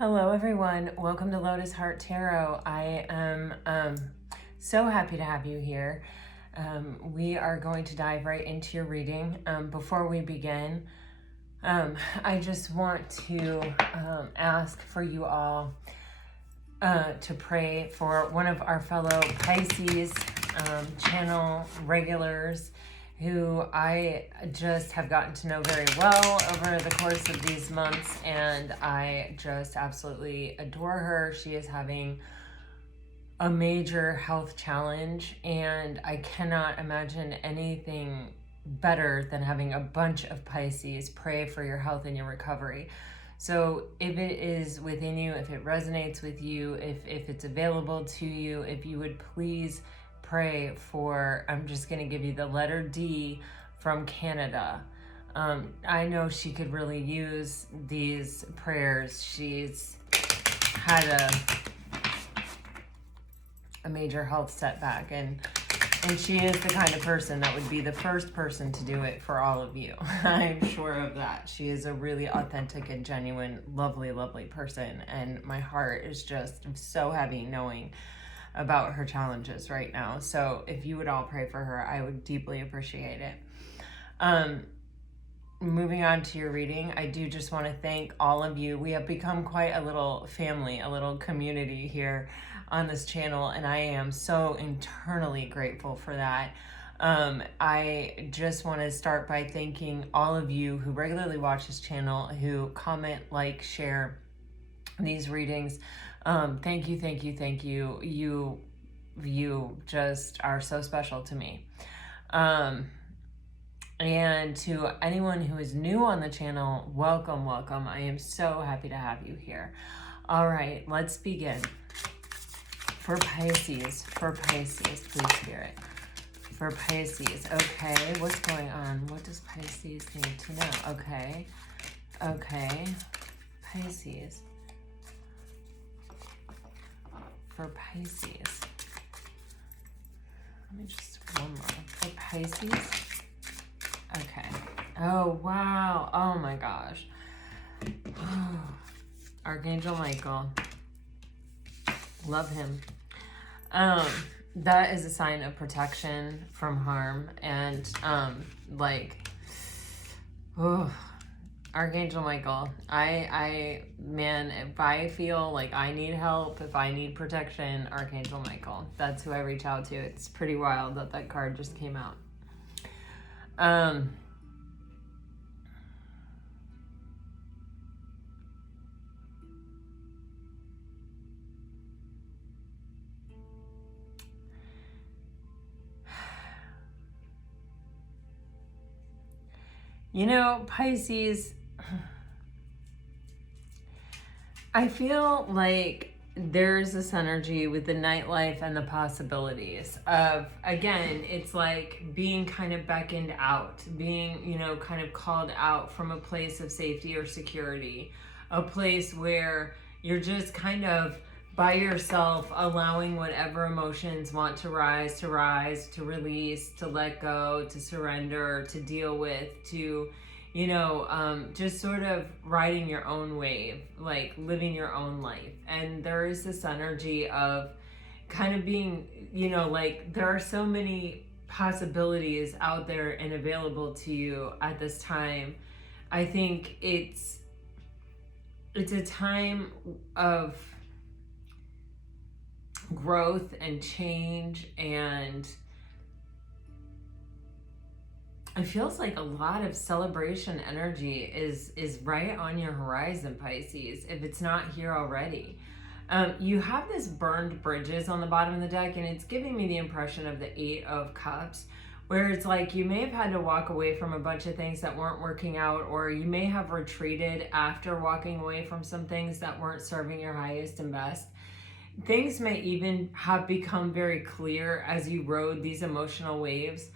Hello, everyone. Welcome to Lotus Heart Tarot. I am so happy to have you here. We are going to dive right into your reading. Before we begin, I just want to ask for you all to pray for one of our fellow Pisces channel regulars who I just have gotten to know very well over the course of these months, and I just absolutely adore her. She is having a major health challenge, and I cannot imagine anything better than having a bunch of Pisces pray for your health and your recovery. So if it is within you, if it resonates with you, if it's available to you, if you would please pray for, I'm just going to give you the letter D from Canada. I know she could really use these prayers. She's had a major health setback, and she is the kind of person that would be the first person to do it for all of you. I'm sure of that. She is a really authentic and genuine, lovely, lovely person, and my heart is just so heavy knowing about her challenges right now. So if you would all pray for her, I would deeply appreciate it. Moving on to your reading, I do just want to thank all of you. We have become quite a little family, a little community here on this channel, and I am so internally grateful for that. I just want to start by thanking all of you who regularly watch this channel, who comment, like, share these readings. Thank you, thank you, thank you. You just are so special to me. And to anyone who is new on the channel, welcome, welcome. I am so happy to have you here. All right, let's begin. For Pisces, please, Spirit. For Pisces, okay, what's going on? What does Pisces need to know? Okay, Pisces. For Pisces. Let me just, one more. For Pisces. Okay. Oh, wow. Oh, my gosh. Archangel Michael. Love him. That is a sign of protection from harm. And, Archangel Michael, man, if I feel like I need help, if I need protection, Archangel Michael, that's who I reach out to. It's pretty wild that that card just came out. You know, Pisces, I feel like there's this energy with the nightlife and the possibilities of, again, it's like being kind of beckoned out, being, kind of called out from a place of safety or security, a place where you're just kind of by yourself, allowing whatever emotions want to rise, to release, to let go, to surrender, to deal with, to, just sort of riding your own wave, like living your own life. And there is this energy of kind of being, there are so many possibilities out there and available to you at this time. I think it's a time of growth and change, and it feels like a lot of celebration energy is right on your horizon, Pisces, if it's not here already. You have this burned bridges on the bottom of the deck, and it's giving me the impression of the 8 of Cups, where it's like you may have had to walk away from a bunch of things that weren't working out, or you may have retreated after walking away from some things that weren't serving your highest and best. Things may even have become very clear as you rode these emotional waves.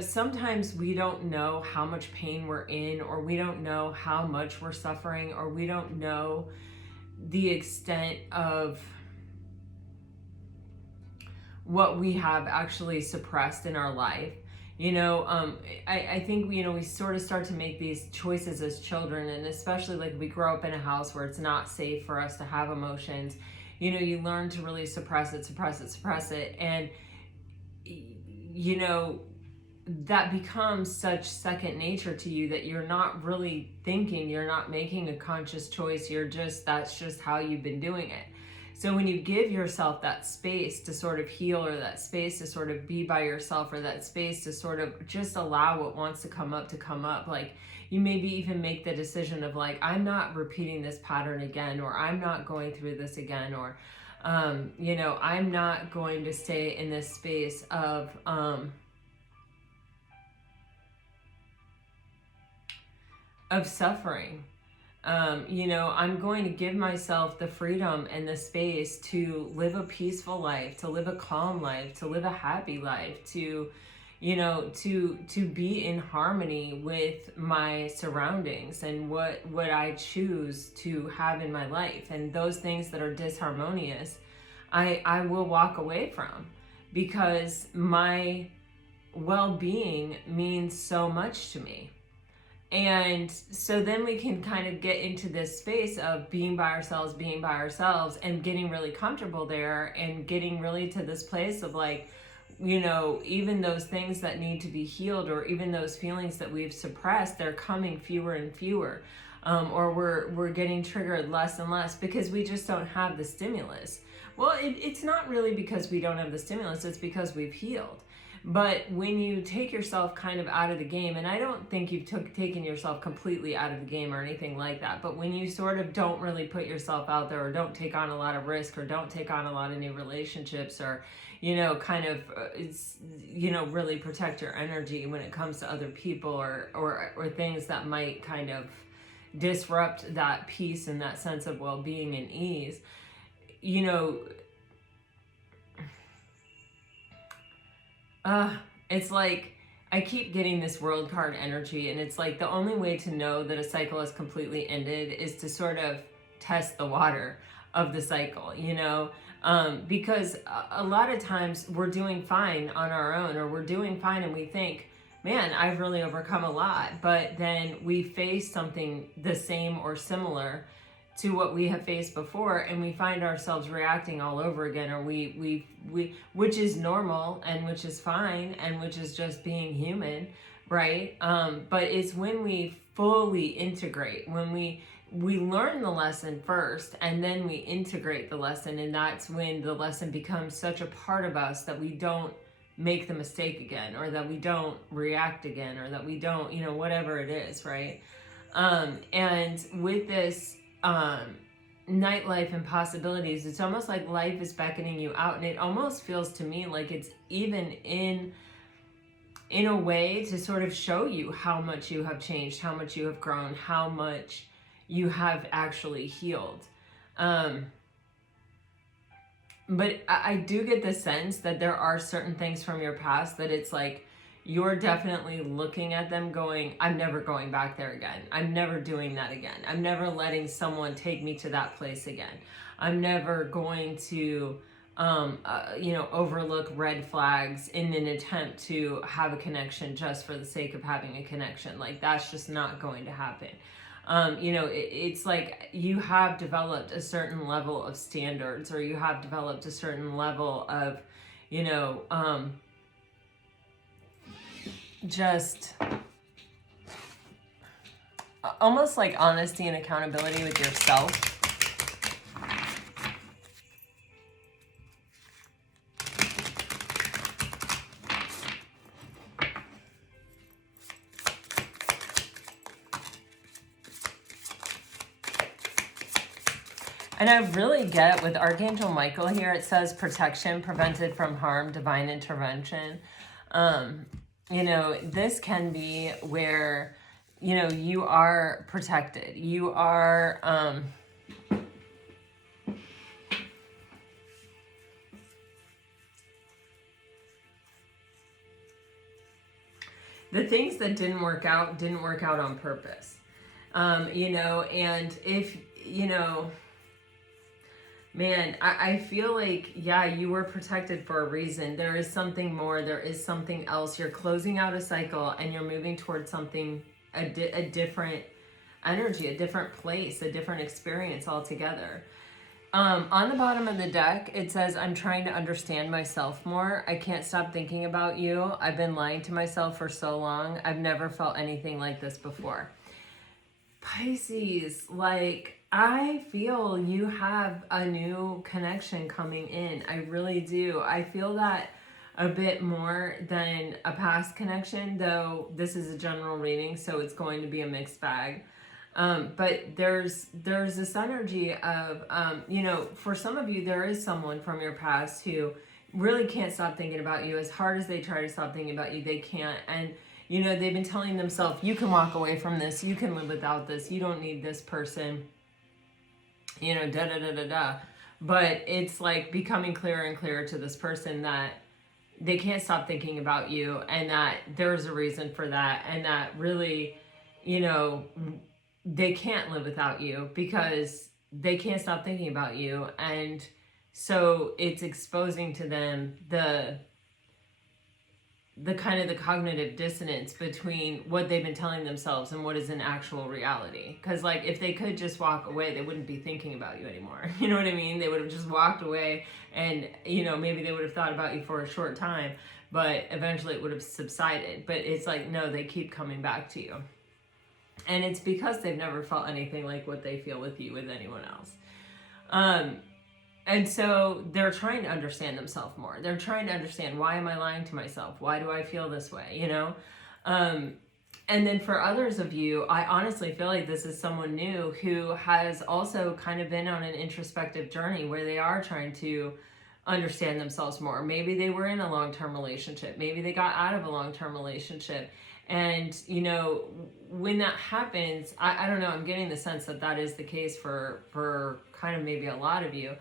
Sometimes we don't know how much pain we're in, or we don't know how much we're suffering, or we don't know the extent of what we have actually suppressed in our life. I think, we sort of start to make these choices as children, and especially like we grow up in a house where it's not safe for us to have emotions. You learn to really suppress it. And, that becomes such second nature to you that you're not really thinking, you're not making a conscious choice. That's just how you've been doing it. So when you give yourself that space to sort of heal, or that space to sort of be by yourself, or that space to sort of just allow what wants to come up, like you maybe even make the decision of like, I'm not repeating this pattern again, or I'm not going through this again, or, I'm not going to stay in this space of, suffering. I'm going to give myself the freedom and the space to live a peaceful life, to live a calm life, to live a happy life, to be in harmony with my surroundings and what I choose to have in my life. And those things that are disharmonious, I will walk away from, because my well-being means so much to me. And so then we can kind of get into this space of being by ourselves, and getting really comfortable there, and getting really to this place of like, even those things that need to be healed, or even those feelings that we've suppressed, they're coming fewer and fewer. Or we're getting triggered less and less because we just don't have the stimulus. Well, it's not really because we don't have the stimulus, it's because we've healed. But when you take yourself kind of out of the game, and I don't think you've taken yourself completely out of the game or anything like that, but when you sort of don't really put yourself out there, or don't take on a lot of risk, or don't take on a lot of new relationships, or, kind of, really protect your energy when it comes to other people, or things that might kind of disrupt that peace and that sense of well-being and ease, it's like I keep getting this world card energy, and it's like the only way to know that a cycle has completely ended is to sort of test the water of the cycle, because a lot of times we're doing fine on our own, or we're doing fine and we think, man, I've really overcome a lot, but then we face something the same or similar to what we have faced before, and we find ourselves reacting all over again, or we which is normal, and which is fine, and which is just being human, right? But it's when we fully integrate, when we learn the lesson first, and then we integrate the lesson, and that's when the lesson becomes such a part of us that we don't make the mistake again, or that we don't react again, or that we don't, whatever it is, right? And with this nightlife and possibilities, it's almost like life is beckoning you out, and it almost feels to me like it's even in a way to sort of show you how much you have changed, how much you have grown, how much you have actually healed. But I do get the sense that there are certain things from your past that it's like you're definitely looking at them going, I'm never going back there again. I'm never doing that again. I'm never letting someone take me to that place again. I'm never going to, overlook red flags in an attempt to have a connection just for the sake of having a connection. Like, that's just not going to happen. It's like you have developed a certain level of standards, or you have developed a certain level of, just almost like honesty and accountability with yourself. And I really get with Archangel Michael here, it says protection, prevented from harm, divine intervention. This can be where, you are protected. You are, the things that didn't work out on purpose. And if, Man, I feel like, yeah, you were protected for a reason. There is something more. There is something else. You're closing out a cycle and you're moving towards something, a different energy, a different place, a different experience altogether. On the bottom of the deck, it says, I'm trying to understand myself more. I can't stop thinking about you. I've been lying to myself for so long. I've never felt anything like this before. Pisces, like, I feel you have a new connection coming in. I really do. I feel that a bit more than a past connection, though this is a general reading, so it's going to be a mixed bag. But there's this energy of, you know, for some of you, there is someone from your past who really can't stop thinking about you. As hard as they try to stop thinking about you, they can't. And you know, they've been telling themselves, you can walk away from this, you can live without this, you don't need this person, you know, da da da da da. But it's like becoming clearer and clearer to this person that they can't stop thinking about you, and that there's a reason for that, and that really, you know, they can't live without you because they can't stop thinking about you. And so it's exposing to them the kind of the cognitive dissonance between what they've been telling themselves and what is an actual reality. Because like, if they could just walk away, they wouldn't be thinking about you anymore. You know what I mean? They would have just walked away, and you know, maybe they would have thought about you for a short time, but eventually it would have subsided. But it's like, no, they keep coming back to you. And it's because they've never felt anything like what they feel with you, with anyone else. And so they're trying to understand themselves more. They're trying to understand, why am I lying to myself? Why do I feel this way? You know? And then for others of you, I honestly feel like this is someone new who has also kind of been on an introspective journey where they are trying to understand themselves more. Maybe they were in a long-term relationship. Maybe they got out of a long-term relationship. And, you know, when that happens, I don't know, I'm getting the sense that that is the case for kind of maybe a lot of you.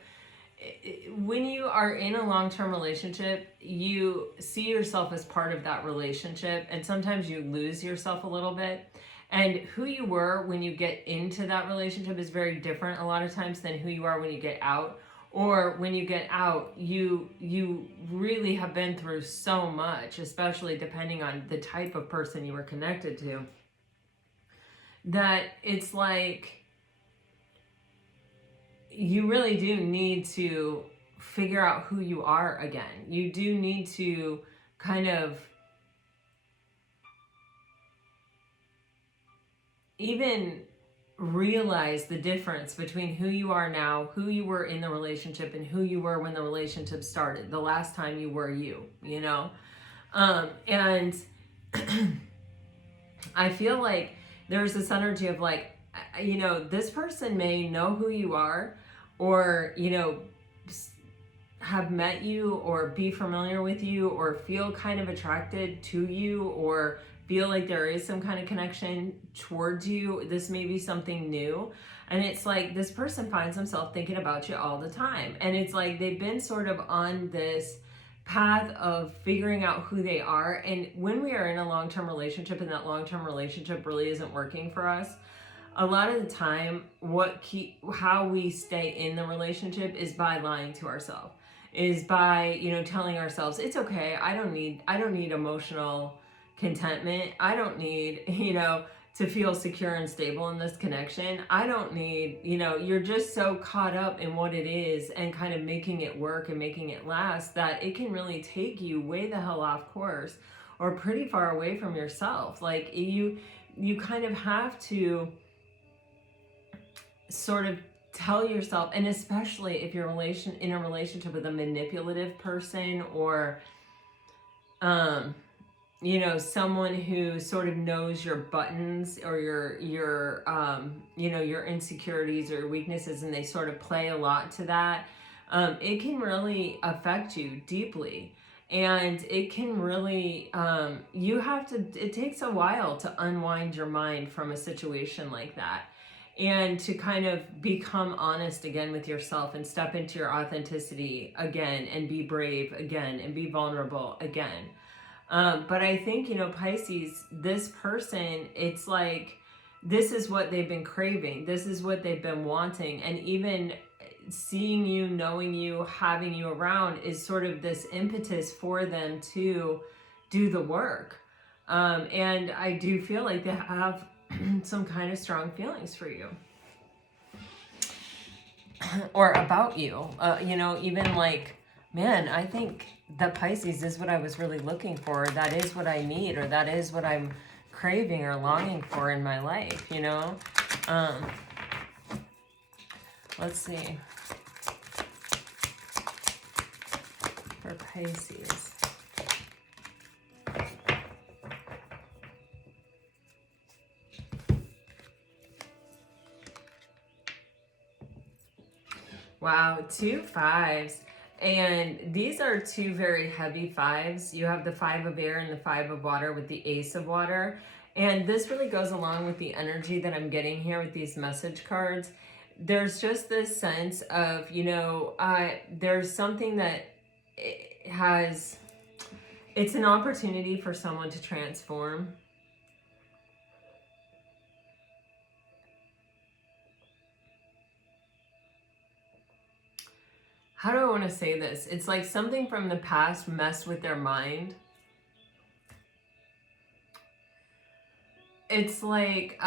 When you are in a long-term relationship, you see yourself as part of that relationship, and sometimes you lose yourself a little bit. And who you were when you get into that relationship is very different a lot of times than who you are when you get out. Or when you get out, you really have been through so much, especially depending on the type of person you were connected to, that it's like you really do need to figure out who you are again. You do need to kind of even realize the difference between who you are now, who you were in the relationship, and who you were when the relationship started, the last time you were you know? And I feel like there's this energy of like, you know, this person may know who you are, or, you know, have met you, or be familiar with you, or feel kind of attracted to you, or feel like there is some kind of connection towards you. This may be something new. And it's like this person finds themselves thinking about you all the time. And it's like they've been sort of on this path of figuring out who they are. And when we are in a long-term relationship and that long-term relationship really isn't working for us, a lot of the time, how we stay in the relationship is by lying to ourselves, is by, you know, telling ourselves, it's okay, I don't need emotional contentment. I don't need, you know, to feel secure and stable in this connection. I don't need, you know, you're just so caught up in what it is and kind of making it work and making it last that it can really take you way the hell off course, or pretty far away from yourself. Like you kind of have to sort of tell yourself, and especially if you're in a relationship with a manipulative person, or you know, someone who sort of knows your buttons, or your you know, your insecurities or weaknesses, and they sort of play a lot to that, it can really affect you deeply. And it can really, it takes a while to unwind your mind from a situation like that, and to kind of become honest again with yourself, and step into your authenticity again, and be brave again, and be vulnerable again. But I think, you know, Pisces, this person, it's like, this is what they've been craving. This is what they've been wanting. And even seeing you, knowing you, having you around is sort of this impetus for them to do the work. And I do feel like they have some kind of strong feelings for you. Or about you. You know, even like, man, I think that Pisces is what I was really looking for. That is what I need, or that is what I'm craving or longing for in my life, you know? Let's see. For Pisces. Wow, 2 5s. And these are 2 very heavy 5s. You have the 5 of air and the 5 of water with the ace of water. And this really goes along with the energy that I'm getting here with these message cards. There's just this sense of, you know, there's something that it's an opportunity for someone to transform. How do I want to say this? It's like something from the past messed with their mind. It's like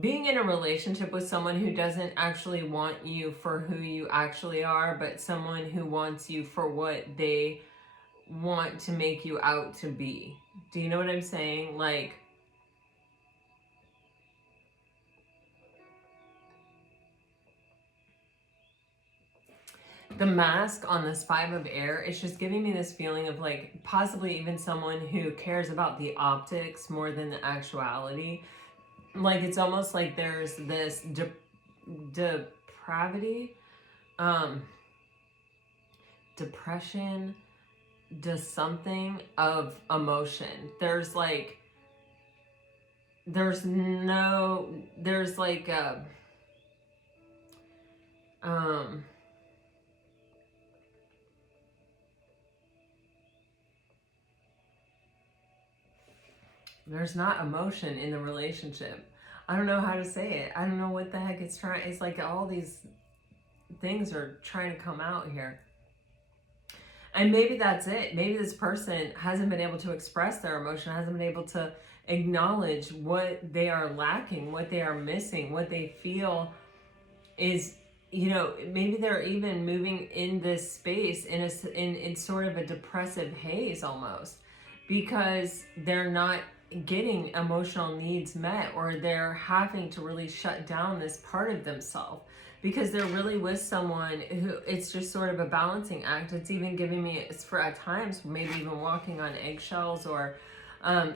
being in a relationship with someone who doesn't actually want you for who you actually are, but someone who wants you for what they want to make you out to be. Do you know what I'm saying? Like, the mask on this 5 of air, it's just giving me this feeling of like possibly even someone who cares about the optics more than the actuality. Like, it's almost like there's this depravity, depression, something of emotion. There's like a there's not emotion in the relationship. I don't know how to say it. I don't know what the heck it's like all these things are trying to come out here. And maybe that's it. Maybe this person hasn't been able to express their emotion, hasn't been able to acknowledge what they are lacking, what they are missing, what they feel is, you know, maybe they're even moving in this space in sort of a depressive haze almost, because they're not getting emotional needs met, or they're having to really shut down this part of themselves because they're really with someone who it's just sort of a balancing act. It's even giving me, it's for at times maybe even walking on eggshells, or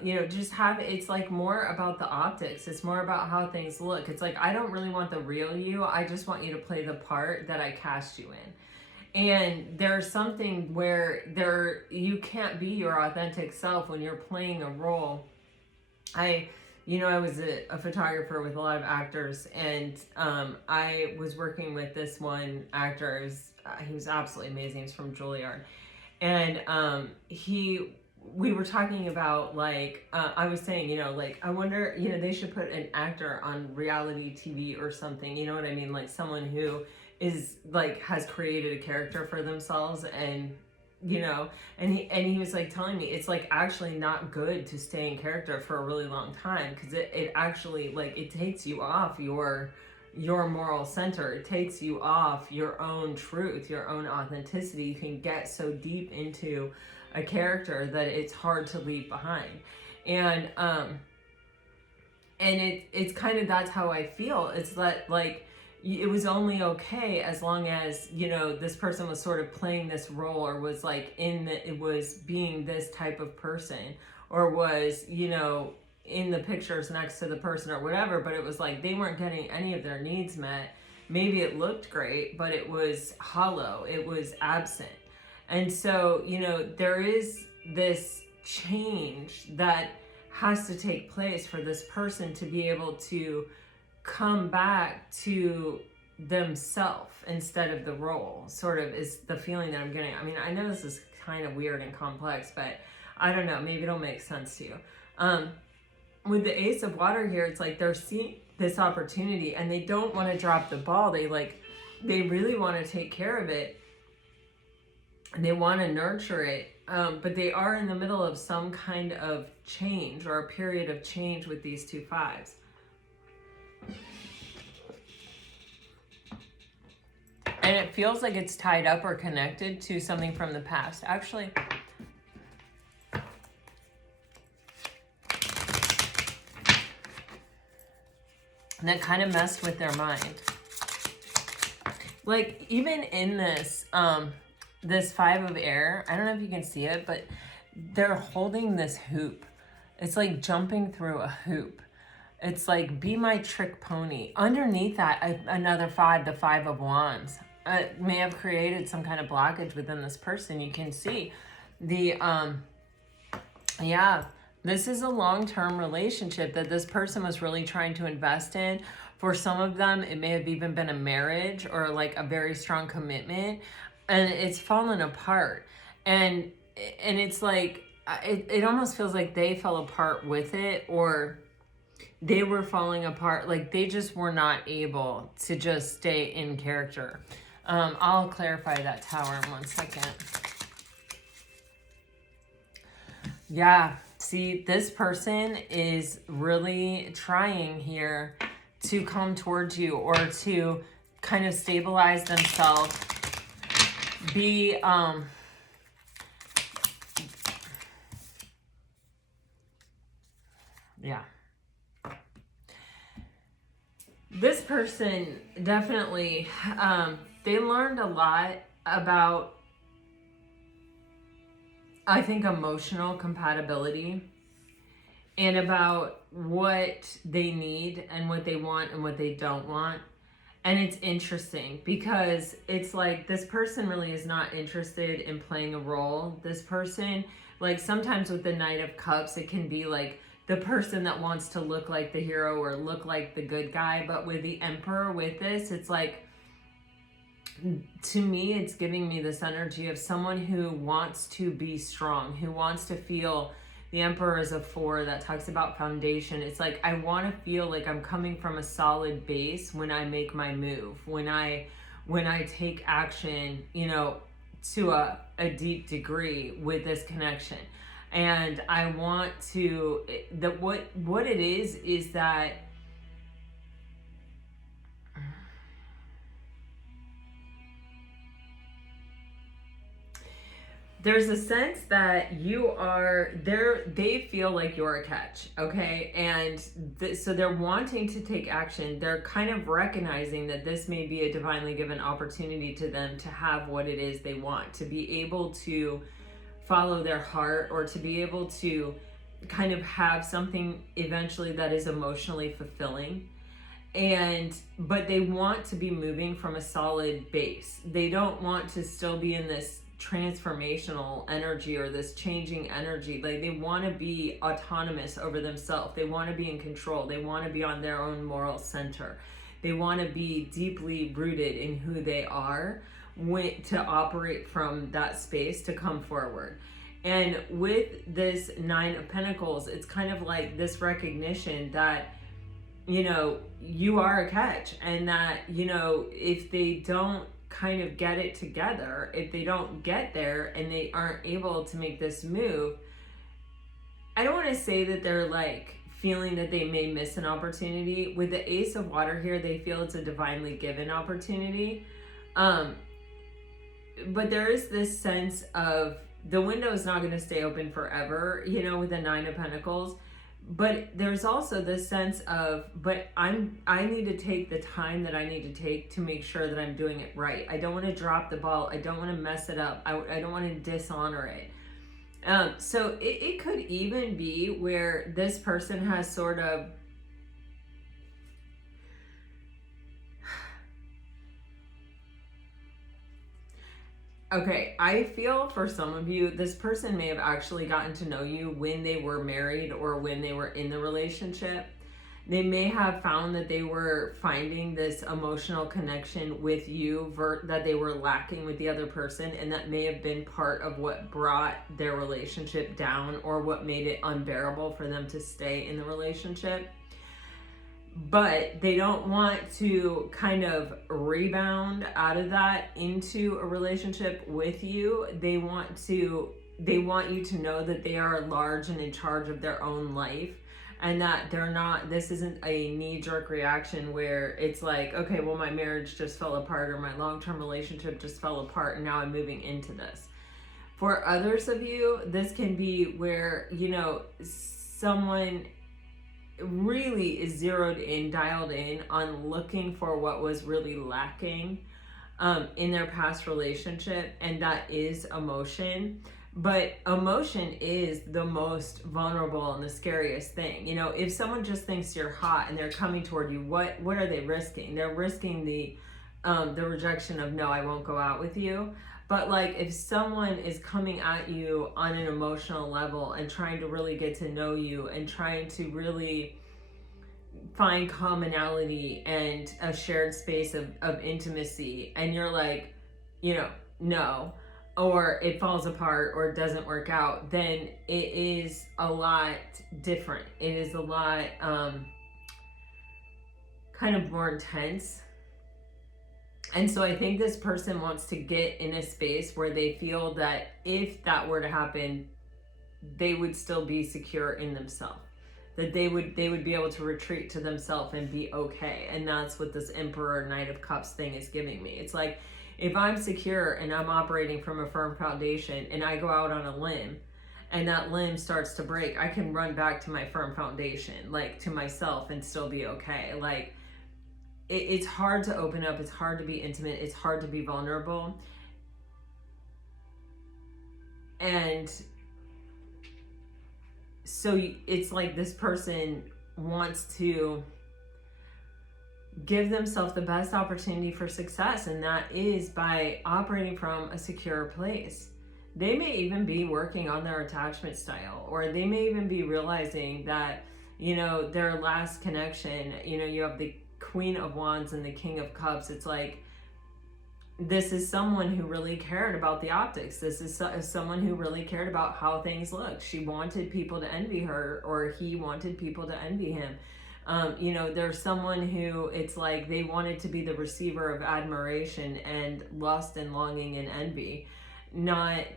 you know, just it's like more about the optics. It's more about how things look. It's like, I don't really want the real you. I just want you to play the part that I cast you in. And there's something where you can't be your authentic self when you're playing a role. I was a photographer with a lot of actors, and I was working with this one actor. He was absolutely amazing. He's from Juilliard. And we were talking about, like, I was saying, you know, like, I wonder, you know, they should put an actor on reality TV or something, you know what I mean? Like someone who is like, has created a character for themselves, and, you know, and he was like telling me it's like actually not good to stay in character for a really long time, because it actually, like, it takes you off your moral center. It takes you off your own truth, your own authenticity. You can get so deep into a character that it's hard to leave behind. And it's kind of, that's how I feel. It's that, like, it was only okay as long as, you know, this person was sort of playing this role, or was like it was being this type of person, or was, you know, in the pictures next to the person or whatever, but it was like they weren't getting any of their needs met. Maybe it looked great, but it was hollow, it was absent. And so, you know, there is this change that has to take place for this person to be able to come back to themselves instead of the role, sort of, is the feeling that I'm getting. I mean, I know this is kind of weird and complex, but I don't know, maybe it'll make sense to you. with the Ace of Water here, it's like they're seeing this opportunity and they don't want to drop the ball. They really want to take care of it and they want to nurture it. But they are in the middle of some kind of change or a period of change with these two fives. And it feels like it's tied up or connected to something from the past. Actually, that kind of messed with their mind. Like, even in this, this Five of Air, I don't know if you can see it, but they're holding this hoop. It's like jumping through a hoop. It's like, be my trick pony. Underneath that, another five, the Five of Wands. It may have created some kind of blockage within this person. You can see the, yeah, this is a long-term relationship that this person was really trying to invest in. For some of them, it may have even been a marriage or like a very strong commitment, and it's fallen apart. And it's like, it almost feels like they fell apart with it, or they were falling apart. Like they just were not able to just stay in character. I'll clarify that Tower in 1 second. Yeah, see, this person is really trying here to come towards you or to kind of stabilize themselves, be, yeah. This person definitely, they learned a lot about, I think, emotional compatibility and about what they need and what they want and what they don't want. And it's interesting because it's like this person really is not interested in playing a role. This person, like sometimes with the Knight of Cups, it can be like the person that wants to look like the hero or look like the good guy. But with the Emperor, with this, it's like, to me, it's giving me this energy of someone who wants to be strong, who wants to feel. The Emperor is a 4 that talks about foundation. It's like, I want to feel like I'm coming from a solid base when I make my move, when I take action, you know, to a deep degree with this connection. And I want to, what it is that there's a sense that you are there, they feel like you're a catch, okay? And so they're wanting to take action. They're kind of recognizing that this may be a divinely given opportunity to them to have what it is they want, to be able to follow their heart, or to be able to kind of have something eventually that is emotionally fulfilling. But they want to be moving from a solid base. They don't want to still be in this transformational energy or this changing energy. Like, they want to be autonomous over themselves. They want to be in control. They want to be on their own moral center. They want to be deeply rooted in who they are, to operate from that space, to come forward. And with this 9 of Pentacles, it's kind of like this recognition that, you know, you are a catch, and that, you know, if they don't kind of get it together, if they don't get there and they aren't able to make this move, I don't want to say that they're like feeling that they may miss an opportunity. With the Ace of Water here, they feel it's a divinely given opportunity. But there is this sense of the window is not going to stay open forever, you know, with the 9 of Pentacles. But there's also this sense of, but I need to take the time that I need to take to make sure that I'm doing it right. I don't want to drop the ball. I don't want to mess it up. I don't want to dishonor it. So it could even be where this person has sort of, okay, I feel for some of you, this person may have actually gotten to know you when they were married or when they were in the relationship. They may have found that they were finding this emotional connection with you that they were lacking with the other person, and that may have been part of what brought their relationship down, or what made it unbearable for them to stay in the relationship. But they don't want to kind of rebound out of that into a relationship with you. They want you to know that they are large and in charge of their own life, and that this isn't a knee-jerk reaction where it's like, okay, well, my marriage just fell apart, or my long-term relationship just fell apart, and now I'm moving into this. For others of you, this can be where, someone really is zeroed in, dialed in on looking for what was really lacking in their past relationship, and that is emotion. But emotion is the most vulnerable and the scariest thing. If someone just thinks you're hot and they're coming toward you, what are they risking? They're risking the rejection of, no, I won't go out with you. But like, if someone is coming at you on an emotional level and trying to really get to know you and trying to really find commonality and a shared space of intimacy, and you're like, no, or it falls apart or it doesn't work out, then it is a lot different. It is a lot kind of more intense. And so I think this person wants to get in a space where they feel that if that were to happen, they would still be secure in themselves, that they would be able to retreat to themselves and be okay. And that's what this Emperor Knight of Cups thing is giving me. It's like, if I'm secure and I'm operating from a firm foundation, and I go out on a limb and that limb starts to break, I can run back to my firm foundation, like to myself, and still be okay. Like, it's hard to open up. It's hard to be intimate. It's hard to be vulnerable. And so it's like this person wants to give themselves the best opportunity for success, and that is by operating from a secure place. They may even be working on their attachment style, or they may even be realizing that, their last connection, you have the Queen of Wands and the King of Cups. It's like, this is someone who really cared about the optics. This is someone who really cared about how things look. She wanted people to envy her, or he wanted people to envy him. There's someone who, it's like, they wanted to be the receiver of admiration and lust and longing and envy, not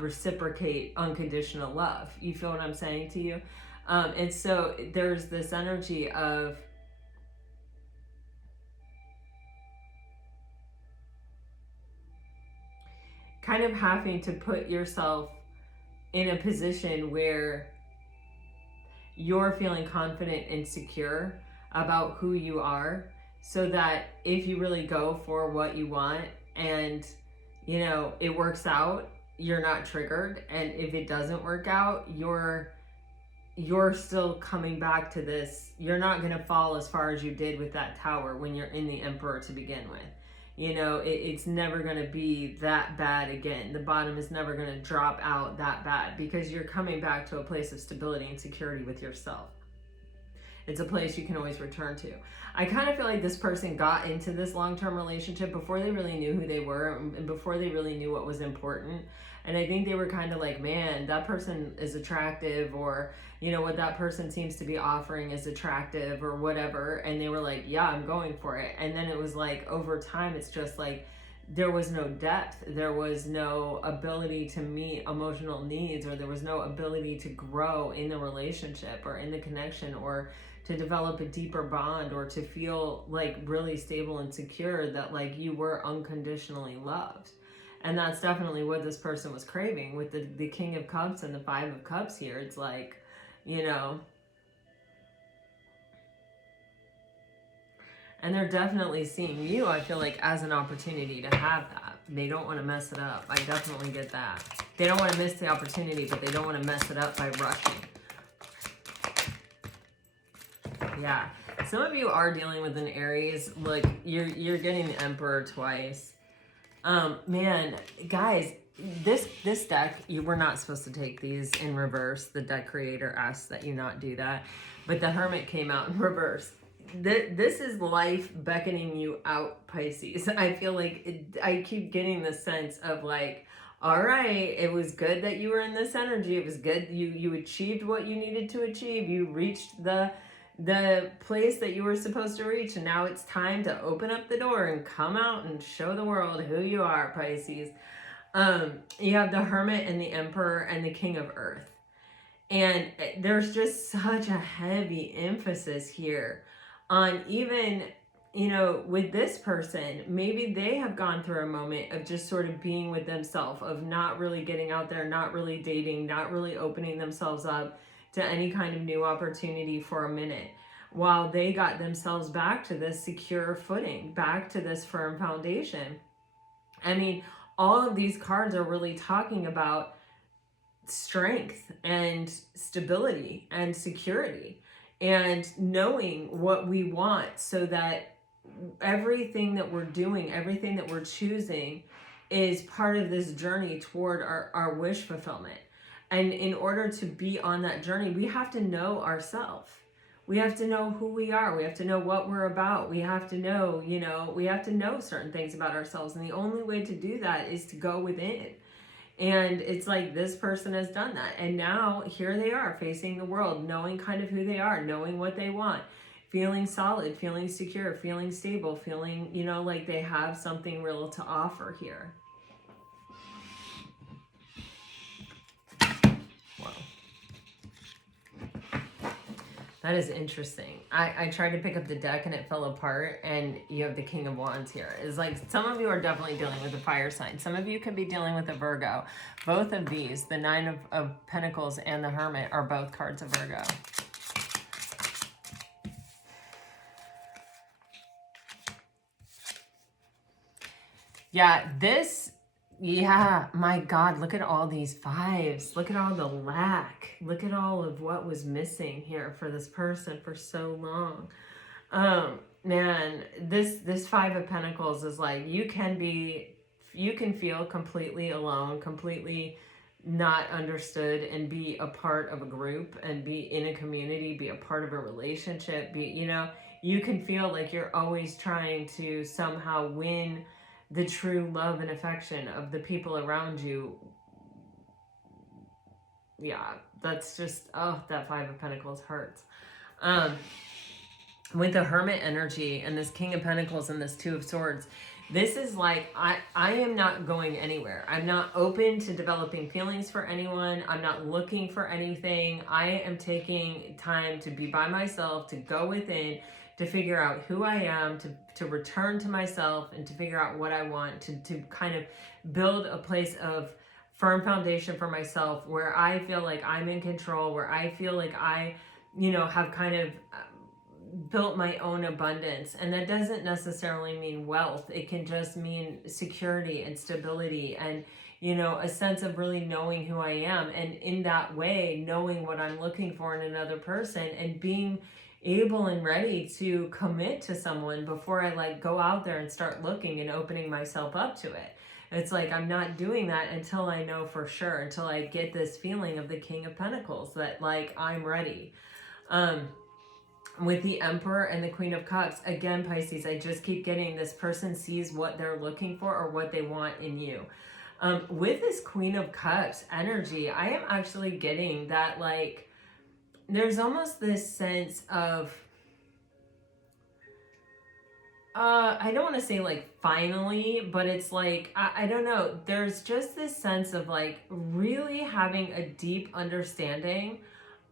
reciprocate unconditional love. You feel what I'm saying to you? And so there's this energy of kind of having to put yourself in a position where you're feeling confident and secure about who you are, so that if you really go for what you want and, it works out, you're not triggered. And if it doesn't work out, you're still coming back to this. You're not going to fall as far as you did with that tower when you're in the Emperor to begin with. It's never going to be that bad again. The bottom is never going to drop out that bad, because you're coming back to a place of stability and security with yourself. It's a place you can always return to. I kind of feel like this person got into this long-term relationship before they really knew who they were, and before they really knew what was important. And I think they were kind of like, man, that person is attractive, or, what that person seems to be offering is attractive, or whatever. And they were like, yeah, I'm going for it. And then it was like, over time, it's just like, there was no depth. There was no ability to meet emotional needs, or there was no ability to grow in the relationship or in the connection, or to develop a deeper bond, or to feel like really stable and secure that like you were unconditionally loved. And that's definitely what this person was craving with the King of Cups and the Five of Cups here. It's like, and they're definitely seeing you, I feel like, as an opportunity to have that. They don't want to mess it up. I definitely get that. They don't want to miss the opportunity, but they don't want to mess it up by rushing. Yeah. Some of you are dealing with an Aries. Like, you're getting the Emperor twice. Man, guys, this deck, you were not supposed to take these in reverse. The deck creator asked that you not do that, but the Hermit came out in reverse. This is life beckoning you out, Pisces. I feel like I keep getting the sense of like, all right, it was good that you were in this energy. It was good you achieved what you needed to achieve. You reached the place that you were supposed to reach, and now it's time to open up the door and come out and show the world who you are, Pisces. You have the Hermit and the Emperor and the King of Earth. And there's just such a heavy emphasis here on even, you know, with this person, maybe they have gone through a moment of just sort of being with themselves, of not really getting out there, not really dating, not really opening themselves up to any kind of new opportunity for a minute, while they got themselves back to this secure footing, back to this firm foundation. I mean, all of these cards are really talking about strength and stability and security and knowing what we want, so that everything that we're doing, everything that we're choosing is part of this journey toward our wish fulfillment. And in order to be on that journey, we have to know ourselves. We have to know who we are. We have to know what we're about. We have to know, you know, we have to know certain things about ourselves. And the only way to do that is to go within. And it's like this person has done that. And now here they are facing the world, knowing kind of who they are, knowing what they want, feeling solid, feeling secure, feeling stable, feeling, you know, like they have something real to offer here. That is interesting. I tried to pick up the deck and it fell apart, and you have the King of Wands here. It's like some of you are definitely dealing with a fire sign. Some of you could be dealing with a Virgo. Both of these, the Nine of Pentacles and the Hermit, are both cards of Virgo. Yeah, yeah, my God, look at all these fives. Look at all the lack. Look at all of what was missing here for this person for so long. Man, this Five of Pentacles is like, you can feel completely alone, completely not understood, and be a part of a group and be in a community, be a part of a relationship, you know, you can feel like you're always trying to somehow win the true love and affection of the people around you. Yeah, that's just, oh, that Five of Pentacles hurts. With the Hermit energy and this King of Pentacles and this Two of Swords, this is like, I am not going anywhere. I'm not open to developing feelings for anyone. I'm not looking for anything. I am taking time to be by myself, to go within, to figure out who I am, to return to myself, and to figure out what I want, to kind of build a place of firm foundation for myself where I feel like I'm in control, where I feel like I, you know, have kind of built my own abundance. And that doesn't necessarily mean wealth. It can just mean security and stability and, you know, a sense of really knowing who I am. And in that way, knowing what I'm looking for in another person and being able and ready to commit to someone before I like go out there and start looking and opening myself up to it. It's like, I'm not doing that until I know for sure, until I get this feeling of the King of Pentacles that like I'm ready. With the Emperor and the Queen of Cups, again, Pisces, I just keep getting this person sees what they're looking for or what they want in you. With this Queen of Cups energy, I am actually getting that like, there's almost this sense of, I don't want to say like finally, but it's like, I don't know. There's just this sense of like really having a deep understanding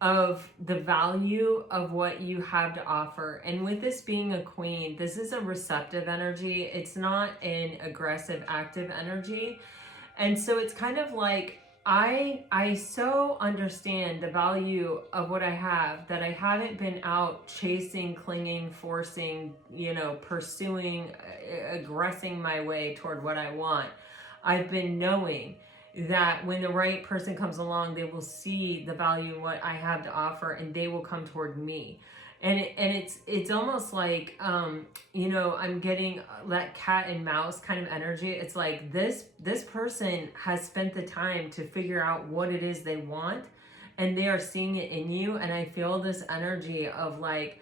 of the value of what you have to offer. And with this being a queen, this is a receptive energy. It's not an aggressive, active energy. And so it's kind of like, I so understand the value of what I have that I haven't been out chasing, clinging, forcing, you know, pursuing, aggressing my way toward what I want. I've been knowing, that when the right person comes along, they will see the value in what I have to offer, and they will come toward me. And it's almost like you know, I'm getting that cat and mouse kind of energy. It's like this person has spent the time to figure out what it is they want, and they are seeing it in you. And I feel this energy of like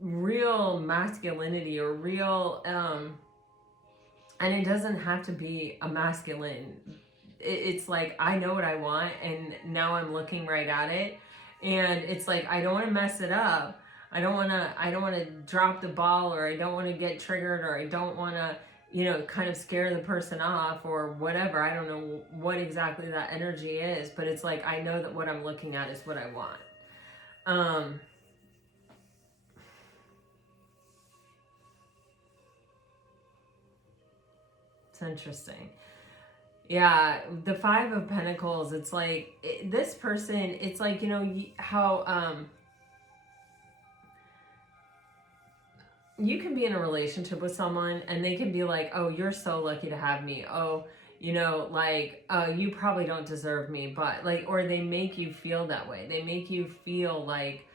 real masculinity, or real and it doesn't have to be a masculine. It's like, I know what I want, and now I'm looking right at it, and it's like, I don't want to mess it up. I don't want to drop the ball, or I don't want to get triggered, or I don't want to, you know, kind of scare the person off or whatever. I don't know what exactly that energy is, but it's like, I know that what I'm looking at is what I want. It's interesting. Yeah, the Five of Pentacles, it's like this person, it's like, you know, how you can be in a relationship with someone and they can be like, oh, you're so lucky to have me. Oh, you know, like, you probably don't deserve me, but like, or they make you feel that way. They make you feel like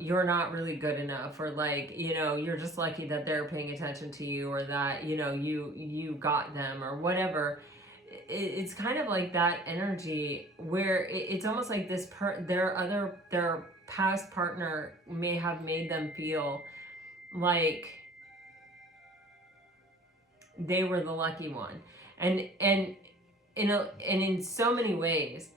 you're not really good enough, or like, you know, you're just lucky that they're paying attention to you, or that, you know, you got them, or whatever. It's kind of like that energy where it's almost like their past partner may have made them feel like they were the lucky one, and in so many ways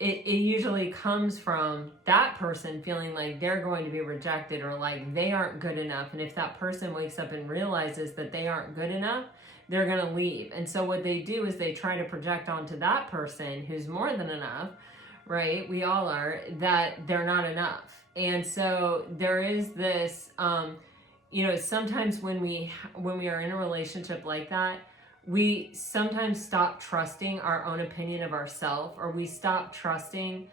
it usually comes from that person feeling like they're going to be rejected, or like they aren't good enough. And if that person wakes up and realizes that they aren't good enough, they're going to leave. And so what they do is they try to project onto that person who's more than enough, right? We all are, that they're not enough. And so there is this you know, sometimes when we are in a relationship like that, we sometimes stop trusting our own opinion of ourselves, or we stop trusting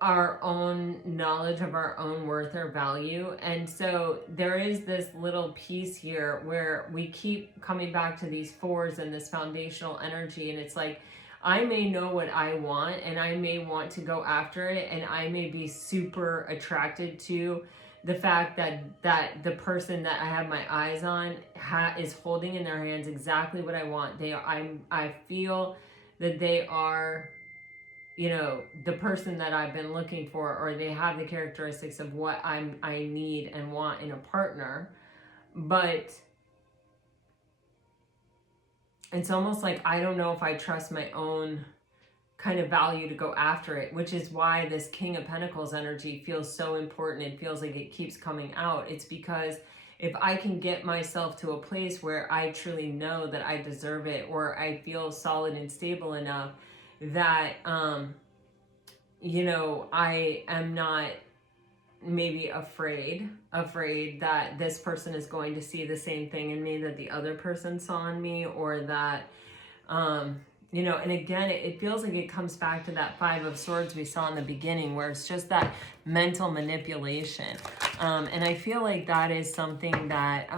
our own knowledge of our own worth or value. And so there is this little piece here where we keep coming back to these fours and this foundational energy. And it's like, I may know what I want, and I may want to go after it, and I may be super attracted to the fact that the person that I have my eyes on is holding in their hands exactly what I want. I feel that they are, you know, the person that I've been looking for, or they have the characteristics of what I need and want in a partner. But it's almost like I don't know if I trust my own kind of value to go after it, which is why this King of Pentacles energy feels so important. It feels like it keeps coming out. It's because if I can get myself to a place where I truly know that I deserve it, or I feel solid and stable enough that, you know, I am not maybe afraid that this person is going to see the same thing in me that the other person saw in me, or that, you know, and again, it feels like it comes back to that Five of Swords we saw in the beginning, where it's just that mental manipulation. And I feel like that is something that,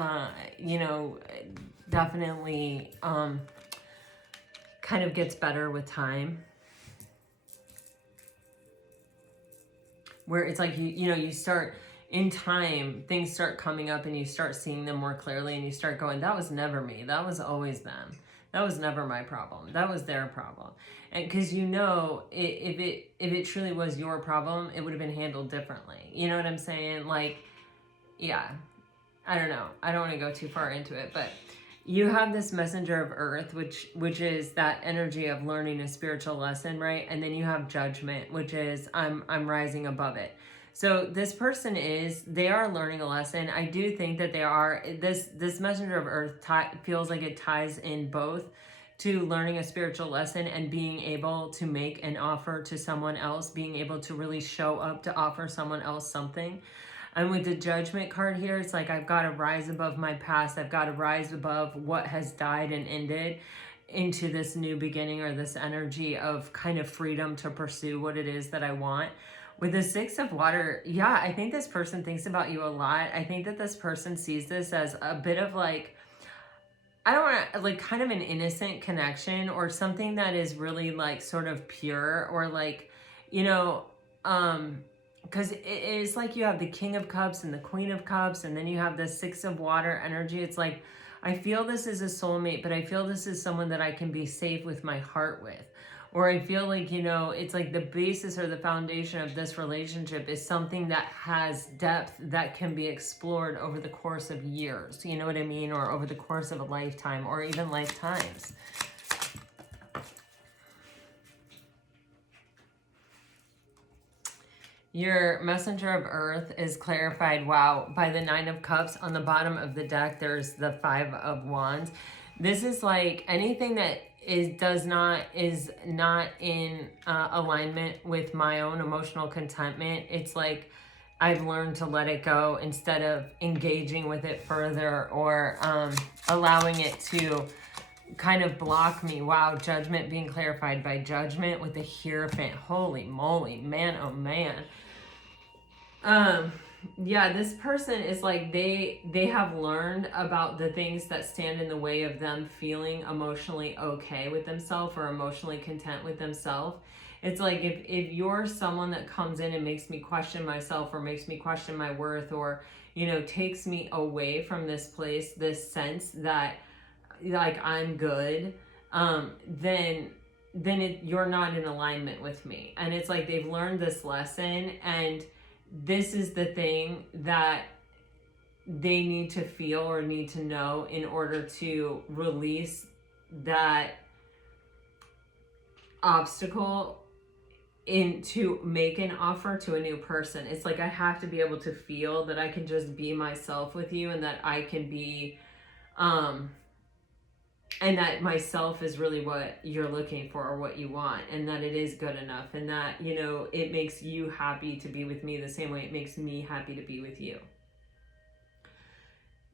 you know, definitely kind of gets better with time. Where it's like, you know, you start, in time, things start coming up and you start seeing them more clearly, and you start going, that was never me. That was always them. That was never my problem. That was their problem. And because, you know, if it truly was your problem, it would have been handled differently. You know what I'm saying? Like, yeah, I don't know. I don't want to go too far into it, but you have this messenger of earth, which is that energy of learning a spiritual lesson, right? And then you have judgment, which is I'm rising above it. So this person they are learning a lesson. I do think that they are, this messenger of earth feels like it ties in both to learning a spiritual lesson and being able to make an offer to someone else, being able to really show up to offer someone else something. And with the judgment card here, it's like, I've got to rise above my past. I've got to rise above what has died and ended into this new beginning, or this energy of kind of freedom to pursue what it is that I want. With the Six of Water, yeah, I think this person thinks about you a lot. I think that this person sees this as a bit of like, I don't want to, like, kind of an innocent connection, or something that is really like sort of pure, or like, you know, because it's like you have the King of Cups and the Queen of Cups, and then you have the Six of Water energy. It's like, I feel this is a soulmate, but I feel this is someone that I can be safe with my heart with. Or I feel like, you know, it's like the basis or the foundation of this relationship is something that has depth that can be explored over the course of years. You know what I mean? Or over the course of a lifetime, or even lifetimes. Your messenger of earth is clarified, wow, by the Nine of Cups. On the bottom of the deck, there's the Five of Wands. This is like anything that is not in alignment with my own emotional contentment. It's like I've learned to let it go instead of engaging with it further, or allowing it to kind of block me. Wow, Judgment being clarified by Judgment with the Hierophant. Holy moly, man, oh man. Yeah, this person is like, they have learned about the things that stand in the way of them feeling emotionally okay with themselves, or emotionally content with themselves. It's like, if you're someone that comes in and makes me question myself, or makes me question my worth, or, you know, takes me away from this place, this sense that like I'm good, then you're not in alignment with me. And it's like they've learned this lesson, and this is the thing that they need to feel or need to know in order to release that obstacle to make an offer to a new person. It's like, I have to be able to feel that I can just be myself with you, and that I can be and that myself is really what you're looking for, or what you want, and that it is good enough, and that, you know, it makes you happy to be with me the same way it makes me happy to be with you.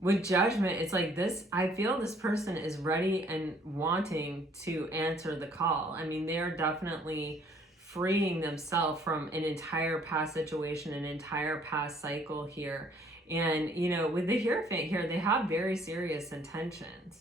With Judgment, it's like this, I feel this person is ready and wanting to answer the call. I mean, they're definitely freeing themselves from an entire past situation, an entire past cycle here. And, you know, with the Hierophant here, they have very serious intentions.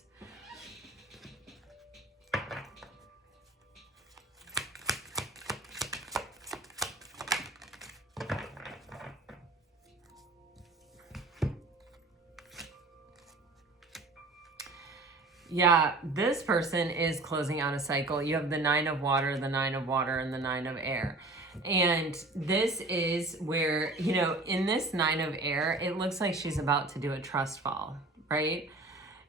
Yeah, this person is closing out a cycle. You have the Nine of Water, the Nine of Water, and the Nine of Air. And this is where, you know, in this Nine of Air, it looks like she's about to do a trust fall, right?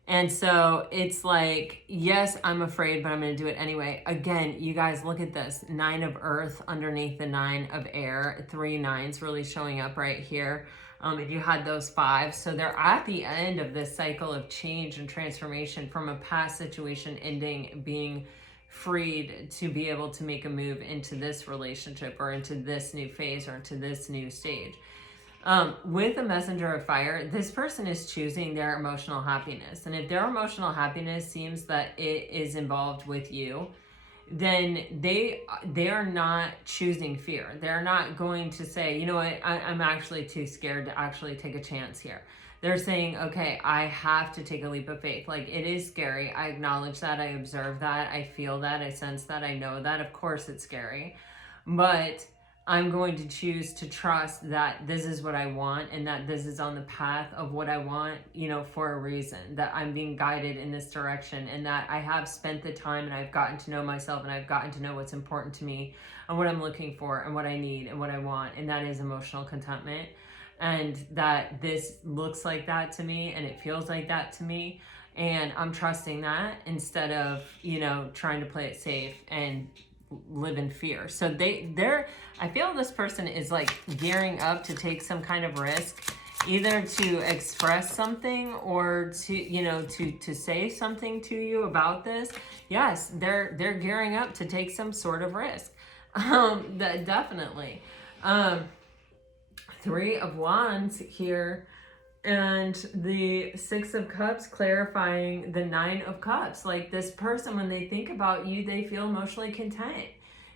And so it's like, yes, I'm afraid, but I'm going to do it anyway. Again, you guys, look at this. Nine of Earth underneath the Nine of Air. 3 nines really showing up right here. If you had those 5. So they're at the end of this cycle of change and transformation from a past situation ending, being freed to be able to make a move into this relationship, or into this new phase, or into this new stage. With the Messenger of Fire, this person is choosing their emotional happiness. And if their emotional happiness seems that it is involved with you, then they are not choosing fear. They're not going to say, you know what, I'm actually too scared to actually take a chance here. They're saying, okay, I have to take a leap of faith. Like, it is scary. I acknowledge that. I observe that. I feel that. I sense that. I know that. Of course it's scary. But I'm going to choose to trust that this is what I want, and that this is on the path of what I want, you know, for a reason, that I'm being guided in this direction, and that I have spent the time, and I've gotten to know myself, and I've gotten to know what's important to me, and what I'm looking for, and what I need, and what I want, and that is emotional contentment. And that this looks like that to me, and it feels like that to me, and I'm trusting that instead of, you know, trying to play it safe and live in fear. So I feel this person is like gearing up to take some kind of risk, either to express something, or to, you know, to say something to you about this. Yes, they're gearing up to take some sort of risk. Definitely. 3 of Wands here, and the 6 of Cups clarifying the 9 of Cups. Like, this person, when they think about you, they feel emotionally content.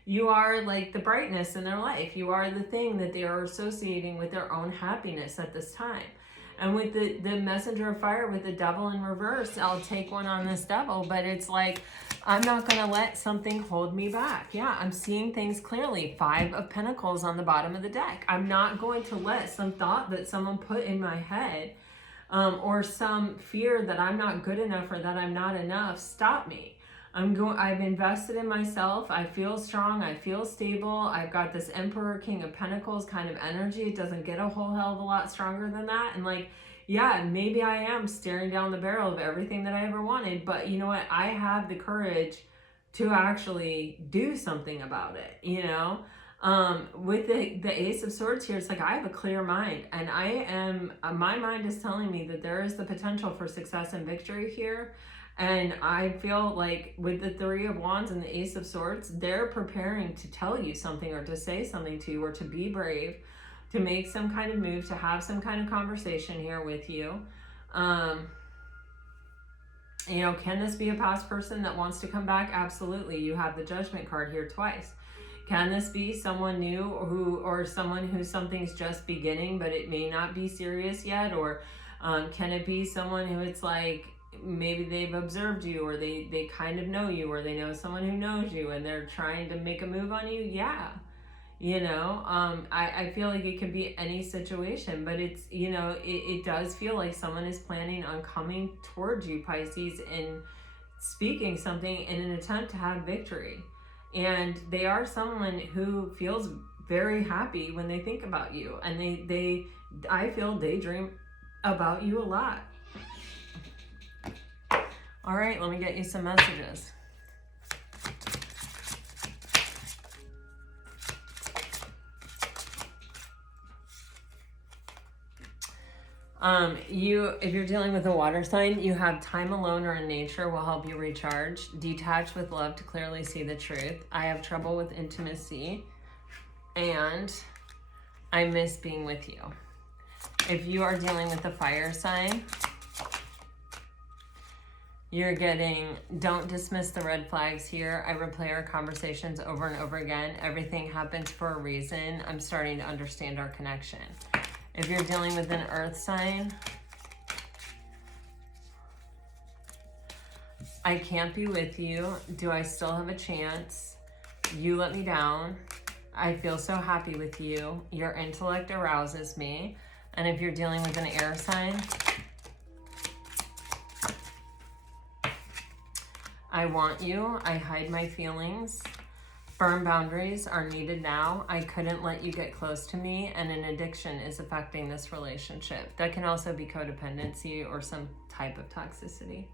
You are like the brightness in their life. You are the thing that they are associating with their own happiness at this time. And with the messenger of fire, with the devil in reverse, I'll take one on this devil, but it's like, I'm not going to let something hold me back. Yeah, I'm seeing things clearly. 5 of Pentacles on the bottom of the deck. I'm not going to let some thought that someone put in my head or some fear that I'm not good enough or that I'm not enough stop me. I've invested in myself. I feel strong. I feel stable. I've got this Emperor, King of Pentacles kind of energy. It doesn't get a whole hell of a lot stronger than that. And like, yeah, maybe I am staring down the barrel of everything that I ever wanted, but you know what? I have the courage to actually do something about it, you know? With the Ace of Swords here, it's like I have a clear mind, and my mind is telling me that there is the potential for success and victory here. And I feel like with the 3 of Wands and the Ace of Swords, they're preparing to tell you something or to say something to you or to be brave, to make some kind of move, to have some kind of conversation here with you. You know, can this be a past person that wants to come back? Absolutely. You have the Judgment card here twice. Can this be someone new or someone who something's just beginning, but it may not be serious yet? Or can it be someone who it's like, maybe they've observed you, or they kind of know you, or they know someone who knows you and they're trying to make a move on you? Yeah. You know, I feel like it could be any situation, but it's, you know, it does feel like someone is planning on coming towards you, Pisces, and speaking something in an attempt to have victory. And they are someone who feels very happy when they think about you, and I feel daydream about you a lot. All right, let me get you some messages. If you're dealing with a water sign, you have time alone or in nature will help you recharge. Detach with love to clearly see the truth. I have trouble with intimacy, and I miss being with you. If you are dealing with the fire sign, you're getting, don't dismiss the red flags here. I replay our conversations over and over again. Everything happens for a reason. I'm starting to understand our connection. If you're dealing with an earth sign, I can't be with you. Do I still have a chance? You let me down. I feel so happy with you. Your intellect arouses me. And if you're dealing with an air sign, I want you. I hide my feelings. Firm boundaries are needed now. I couldn't let you get close to me, and an addiction is affecting this relationship. That can also be codependency or some type of toxicity.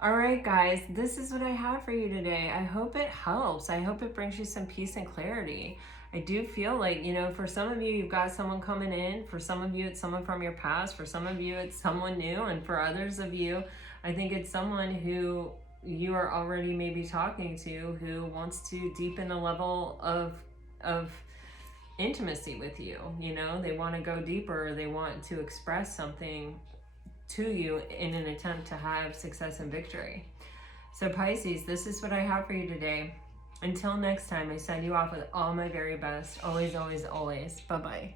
All right, guys, this is what I have for you today. I hope it helps. I hope it brings you some peace and clarity. I do feel like, you know, for some of you, you've got someone coming in. For some of you, it's someone from your past. For some of you, it's someone new. And for others of you, I think it's someone who you are already maybe talking to, who wants to deepen the level of intimacy with you. You know, they want to go deeper. They want to express something to you in an attempt to have success and victory. So Pisces, this is what I have for you today. Until next time, I send you off with all my very best. Always, always, always. Bye-bye.